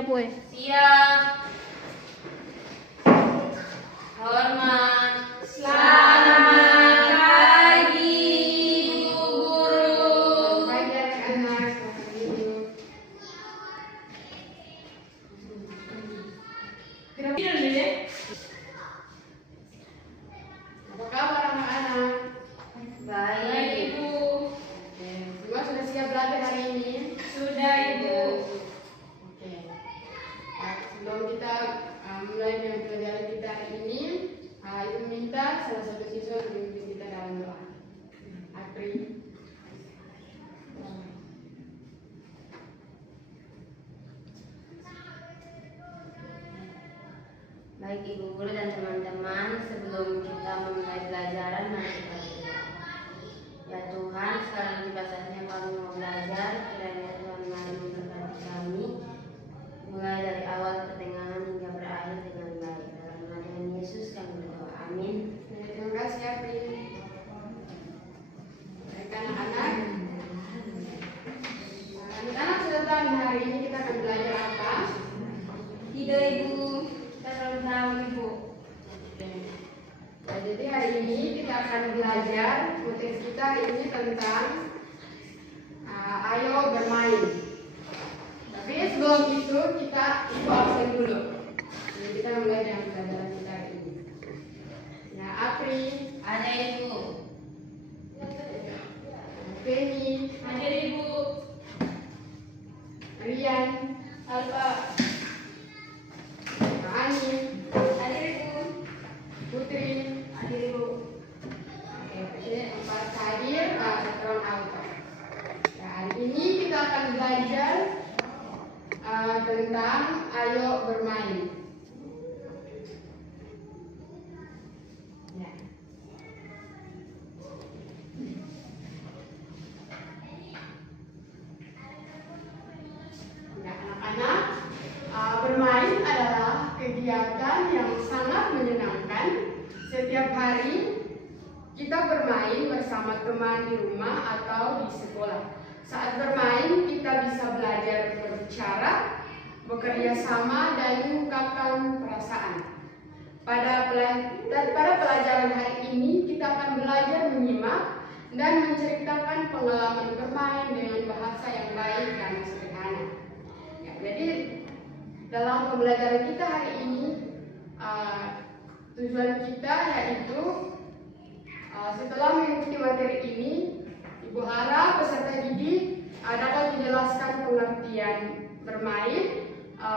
siap weh. Siap. Hormat. Selamat pagi, Bu Guru. Pagi anak-anak, apa kabar anak-anak? Baik. Ibu. Oke, semua sudah siap belajar hari ini? Sudah, Ibu. Oke. Nah, sebelum kita mulai dengan pelajaran kita hari ini, Ibu minta salah satu siswa untuk memimpin kita dalam doa. Apri. Baik Ibu Guru dan teman-teman, sebelum kita memulai pelajaran, mari kita berdoa. Ya Tuhan, sekarang tiba saatnya kami mau belajar. Kiranya Tuhan mari memberkati kami, mulai dari awal pertengahan hingga berakhir dengan baik. Dalam nama Tuhan Yesus kami berdoa. Amin. Terima kasih Apri. Baik anak-anak. Anak-anak sudah tahu hari ini kita akan belajar apa? Tidak, Ibu. Kita belum tahu, Ibu. Oke. Nah, jadi hari ini kita akan belajar materi kita hari ini tentang ayo bermain. Tapi sebelum itu kita absen dulu. Jadi kita mulai dengan pelajaran kita hari ini. Nah, Apri, Ada Ibu. Feni, Hadir, Ibu. Rian, Alfa. Ani, Hadir, Ibu. Putri. Hadir, Ibu. Oke, jadi 4 hadir, background auto. Nah, hari ini kita akan belajar tentang ayo bermain. Ya. Ya, anak-anak, bermain adalah kegiatan yang sangat menyenangkan. Setiap hari kita bermain bersama teman di rumah atau di sekolah. Saat bermain kita bisa belajar berbicara, bekerja sama, dan mengungkapkan perasaan. Pada pelajaran hari ini kita akan belajar menyimak dan menceritakan pengalaman bermain dengan bahasa yang baik dan sederhana. Ya, jadi dalam pembelajaran kita hari ini tujuan kita yaitu setelah mengikuti materi ini, Ibu harap peserta didik dapat menjelaskan pengertian bermain,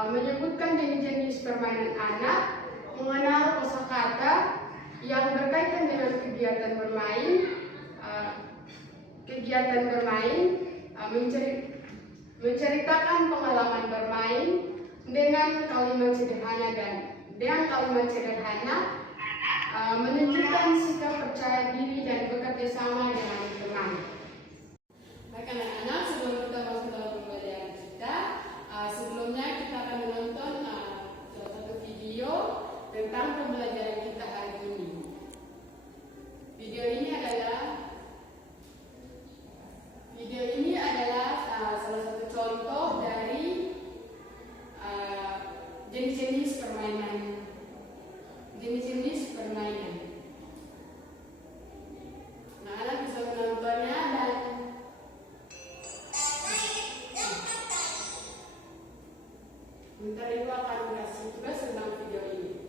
menyebutkan jenis-jenis permainan anak, mengenal kosakata yang berkaitan dengan kegiatan bermain, menceritakan pengalaman bermain dengan kalimat sederhana, menunjukkan sikap percaya diri dan bekerja sama dengan teman. Baik anak-anak, sebelum kita masuk dalam pembelajaran kita, sebelumnya kita akan menonton salah satu video tentang pembelajaran kita hari ini. Video ini adalah salah satu contoh dari jenis-jenis permainan. Nah, anak bisa menontonnya dan bentar Ibu akan kasih tugas tentang video ini.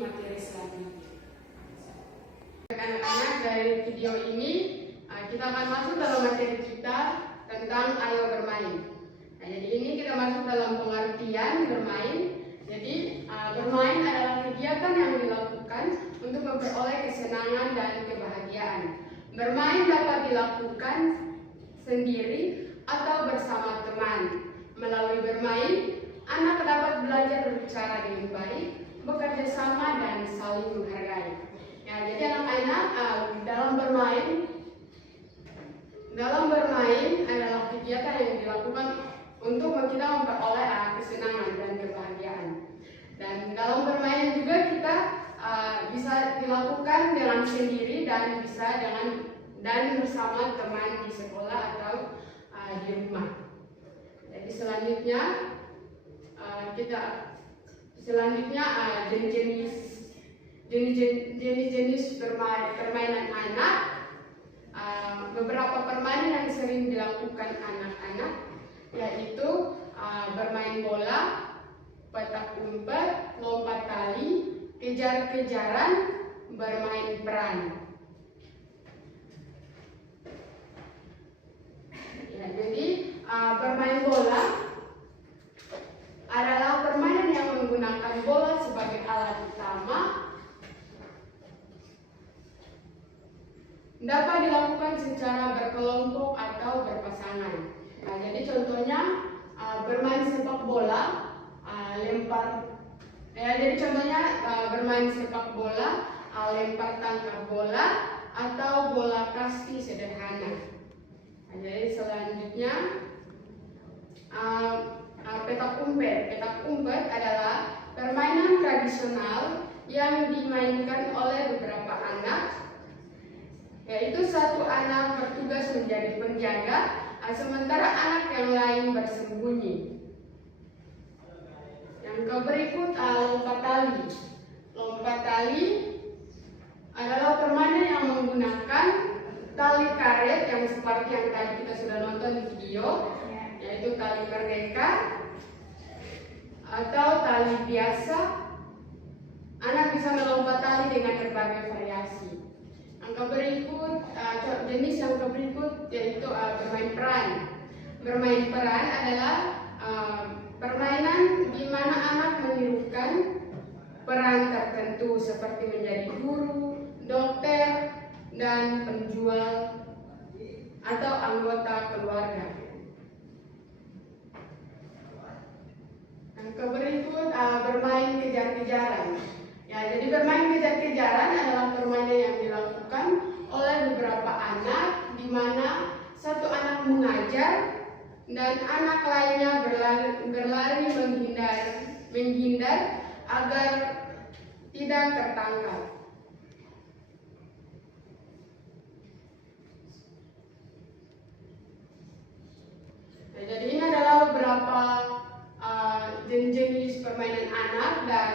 materi selanjutnya. Anak-anak, dari video ini kita akan masuk dalam materi kita tentang ayo bermain. Nah, jadi ini kita masuk dalam pengertian bermain. Jadi bermain adalah kegiatan yang dilakukan untuk memperoleh kesenangan dan kebahagiaan. Bermain dapat dilakukan sendiri atau bersama teman. Melalui bermain, anak dapat belajar berbicara dengan baik, bekerja sama dan saling menghargai. Ya, jadi anak-anak dalam bermain adalah kegiatan yang dilakukan untuk kita memperoleh kesenangan dan kebahagiaan. Dan dalam bermain juga kita bisa dilakukan dengan sendiri dan bisa bersama teman di sekolah atau di rumah. Jadi selanjutnya jenis-jenis permainan anak. Beberapa permainan yang sering dilakukan anak-anak yaitu bermain bola, petak umpet, lompat tali, kejar-kejaran, bermain peran. Ya, jadi bermain bola adalah permainan yang menggunakan bola sebagai alat utama. Dapat dilakukan secara berkelompok atau berpasangan. Nah, jadi contohnya bermain sepak bola, bermain sepak bola, lempar tangkap bola, atau bola kasti sederhana. Nah, jadi selanjutnya petak umpet. Petak umpet adalah permainan tradisional yang dimainkan oleh beberapa anak, yaitu satu anak bertugas menjadi penjaga, sementara anak yang lain bersembunyi. Yang berikut lompat tali. Lompat tali adalah permainan yang menggunakan tali karet yang seperti yang tadi kita sudah nonton di video, yaitu tali merdeka atau tali biasa. Anak bisa melompat tali dengan berbagai variasi. Jenis yang berikut yaitu bermain peran. Bermain peran adalah permainan di mana anak menirukan peran tertentu seperti menjadi guru, dokter, dan penjual atau anggota keluarga. Yang berikut bermain kejar-kejaran. Ya, jadi bermain kejar-kejaran adalah permainan yang dilakukan oleh beberapa anak, di mana satu anak mengajar dan anak lainnya berlari menghindar agar tidak tertangkap. Nah, jadi ini adalah beberapa jenis permainan anak dan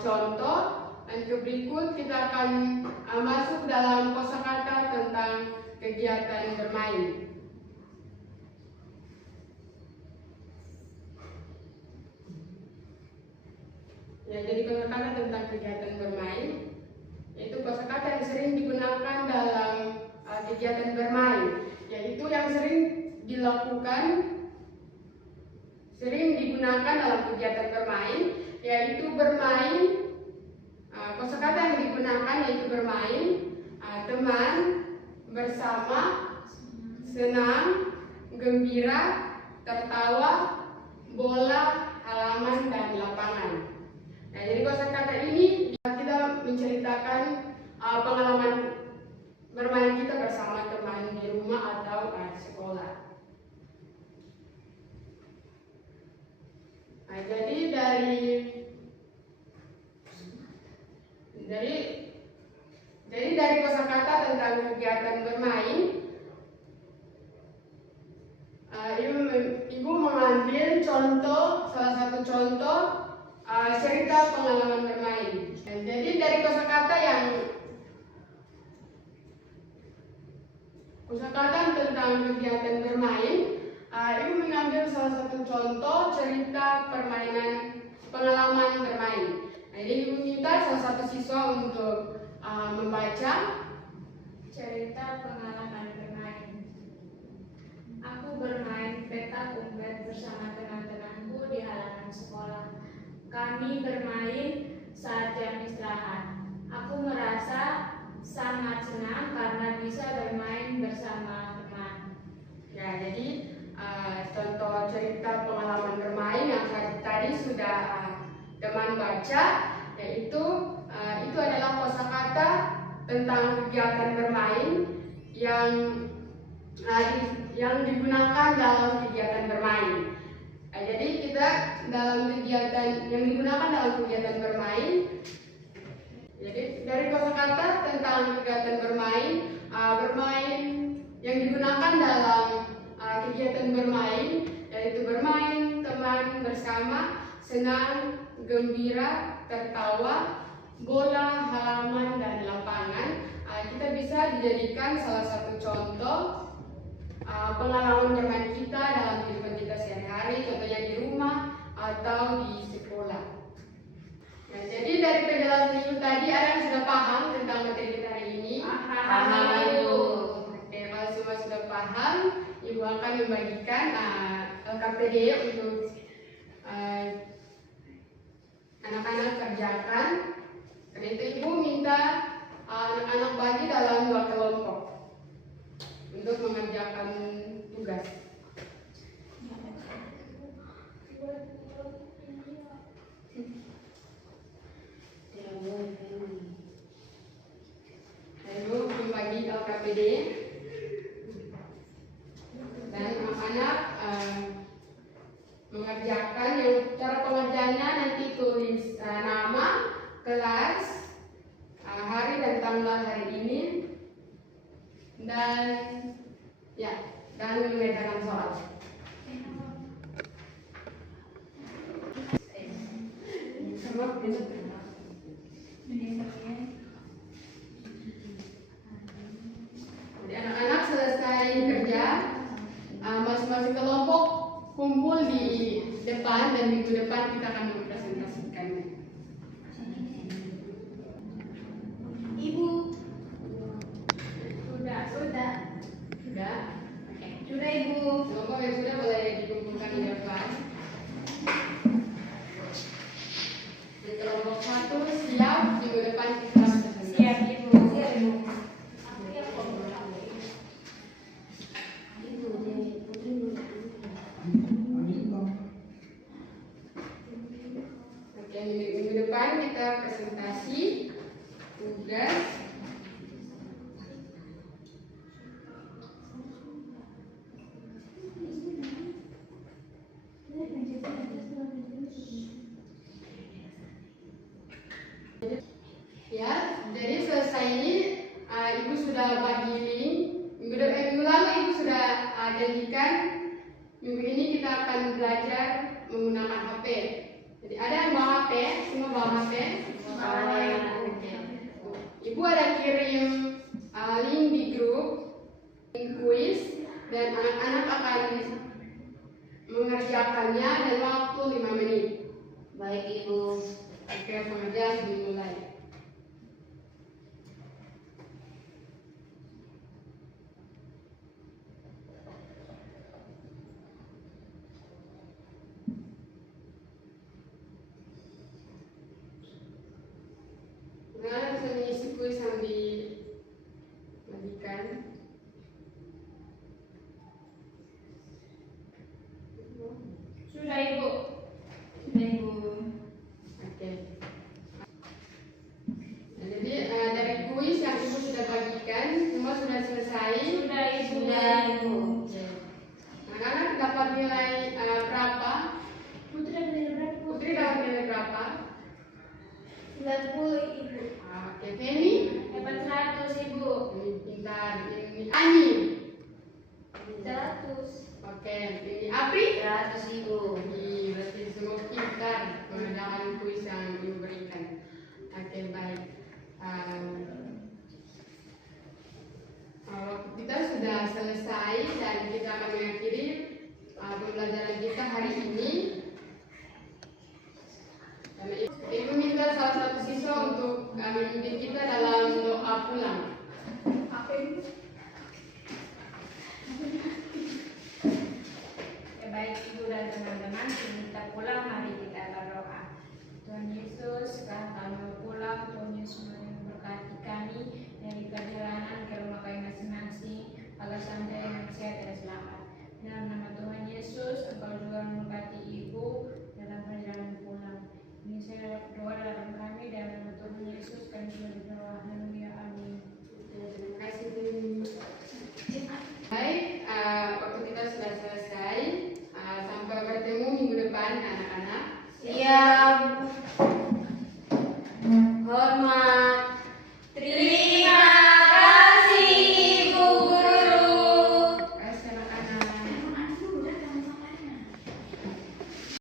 contoh. Dan berikut kita akan masuk dalam kosakata tentang kegiatan bermain. Ya, jadi kosakata tentang kegiatan bermain yaitu kosakata yang sering digunakan dalam kegiatan bermain, yaitu yang sering digunakan dalam kegiatan bermain, yaitu bermain. Kosakata yang digunakan yaitu bermain, teman, bersama, senang, gembira, tertawa, bola, halaman, dan lapangan. Nah, jadi kosakata ini kita menceritakan pengalaman bermain kita bersama teman di rumah atau sekolah. Nah, jadi dari kosakata tentang kegiatan bermain, Ibu mengambil salah satu contoh cerita pengalaman bermain. Jadi dari kosakata tentang kegiatan bermain, Ibu mengambil salah satu contoh cerita pengalaman bermain. Nah, jadi Ibu minta salah satu siswa untuk membaca Cerita pengalaman bermain. Aku bermain petak umpet bersama teman-temanku di halaman sekolah. Kami bermain saat jam istirahat. Aku merasa sangat senang karena bisa bermain bersama teman. ya. Jadi contoh cerita pengalaman bermain yang tadi sudah teman baca, yaitu itu adalah kosakata tentang kegiatan bermain yang digunakan dalam kegiatan bermain. Jadi kita dalam kegiatan yang digunakan dalam kegiatan bermain. Jadi dari kosakata tentang kegiatan bermain, bermain yang digunakan dalam kegiatan bermain, yaitu bermain teman bersama, senang, gembira, tertawa, bola, halaman, dan lapangan. Kita bisa dijadikan salah satu contoh pengalaman bermain kita dalam kehidupan kita sehari-hari, contohnya di rumah atau di sekolah. Nah, jadi dari penjelasan Ibu tadi, ada yang sudah paham tentang materi kita hari ini? Paham, Ibu. Oke, kalau semua sudah paham, Ibu akan membagikan LKPD untuk anak-anak kerjakan. Karena itu Ibu minta anak-anak bagi dalam 2 kelompok untuk mengerjakan tugas. Lalu membagi LKPD dan anak-anak mengerjakan yang cara pengerjaannya nanti tulis nama, kelas, hari dan tanggal hari ini, dan mengerjakan soal. Jadi anak-anak selesai kerja, masing-masing kelompok kumpul di depan, dan minggu depan kita akan mempresentasikannya. Ibu. Sudah. Sudah? Oke. Sudah, Ibu. Kelompok yang sudah boleh dikumpulkan di depan. Di kelompok 1 siap, minggu depan kita presentasi. Siap, Ibu. Siap, Ibu. Oke, minggu depan kita presentasi tugas. Ya, jadi selesai ini Ibu sudah bagi link. Minggu lalu Ibu sudah janjikan minggu ini kita akan belajar menggunakan HP. Jadi ada yang bawa HP, semua bawa HP. Ibu ada kirim link di grup, link kuis, dan anak-anak akan mengerjakannya dalam waktu 5 menit. Baik, Ibu. Oke, pengerjaan dimulai. Nah, bisa mengisi kuis yang dibagikan. Sudah, Ibu. Sudah, Ibu. Oke. Nah, jadi dari kuis yang Ibu sudah bagikan, semua sudah selesai. Sudah, Ibu. Sudah, Ibu. Anak-anak dapat nilai berapa? Putri nilai berapa? Putri dapat nilai berapa? 90, Ibu. Oke, Feni? Dapat 100, Ibu. Ini pintar. Ini Ani. 100. Oke, ini Apri? 100, Ibu. Ini berarti semua pintar mengerjakan kuis yang Ibu berikan. Oke, baik. Kita sudah selesai dan kita akan mengakhiri pembelajaran kita hari ini. Ibu minta salah satu siswa untuk bibir kita